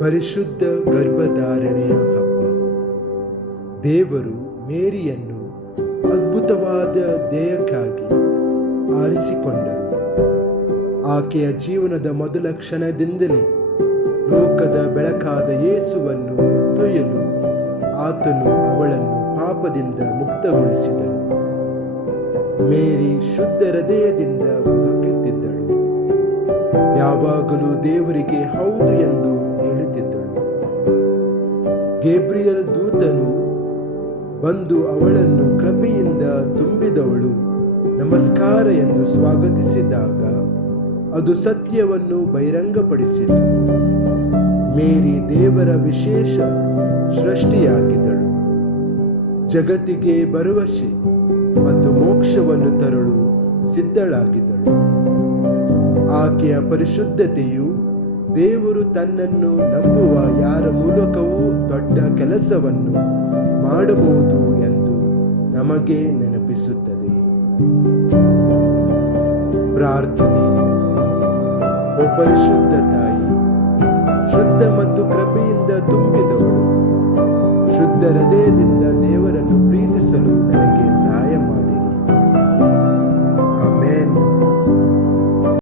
ಪರಿಶುದ್ಧ ಗರ್ಭಧಾರಣೆಯ ಹಬ್ಬ. ದೇವರು ಮೇರಿಯನ್ನು ಅದ್ಭುತವಾದ ಧ್ಯೇಯಕ್ಕಾಗಿ ಆರಿಸಿಕೊಂಡರು. ಆಕೆಯ ಜೀವನದ ಮೊದಲ ಕ್ಷಣದಿಂದಲೇ ಲೋಕದ ಬೆಳಕಾದ ಯೇಸುವನ್ನು ಹೊತ್ತೊಯ್ಯಲು ಆತನು ಅವಳನ್ನು ಪಾಪದಿಂದ ಮುಕ್ತಗೊಳಿಸಿದನು. ಮೇರಿ ಶುದ್ಧ ಹೃದಯದಿಂದ ಬದುಕುತ್ತಿದ್ದಳು. ಯಾವಾಗಲೂ ದೇವರಿಗೆ ಹೌದು ಎಂದು ಹೇಳುತ್ತಿದ್ದಳು. ಗೇಬ್ರಿಯಲ್ ದೂತನು ಬಂದು ಅವಳನ್ನು ಕೃಪೆಯಿಂದ ತುಂಬಿದವಳು ನಮಸ್ಕಾರ ಎಂದು ಸ್ವಾಗತಿಸಿದಾಗ ಅದು ಸತ್ಯವನ್ನು ಬಹಿರಂಗಪಡಿಸಿತು. ಮೇರಿ ದೇವರ ವಿಶೇಷ ಸೃಷ್ಟಿಯಾಗಿದ್ದಳು. ಜಗತ್ತಿಗೆ ಭರವಸೆ ಮತ್ತು ಮೋಕ್ಷವನ್ನು ತರಲು ಸಿದ್ಧಳಾಗಿದ್ದಳು. ಆಕೆಯ ಪರಿಶುದ್ಧತೆಯು ದೇವರು ತನ್ನನ್ನು ನಂಬುವ ಯಾರ ಮೂಲಕವೂ ದೊಡ್ಡ ಕೆಲಸವನ್ನು ಮಾಡಬಹುದು ಎಂದು ನಮಗೆ ನೆನಪಿಸುತ್ತದೆ. ಪ್ರಾರ್ಥನೆ. ಓ ಪರಿಶುದ್ಧ ತಾಯಿ, ಶುದ್ಧ ಮತ್ತು ಕೃಪೆಯಿಂದ ತುಂಬಿದವಳು, ಶುದ್ಧ ಹೃದಯದಿಂದ ದೇವರನ್ನು ಪ್ರೀತಿಸಲು ನನಗೆ ಸಹಾಯ ಮಾಡಿ.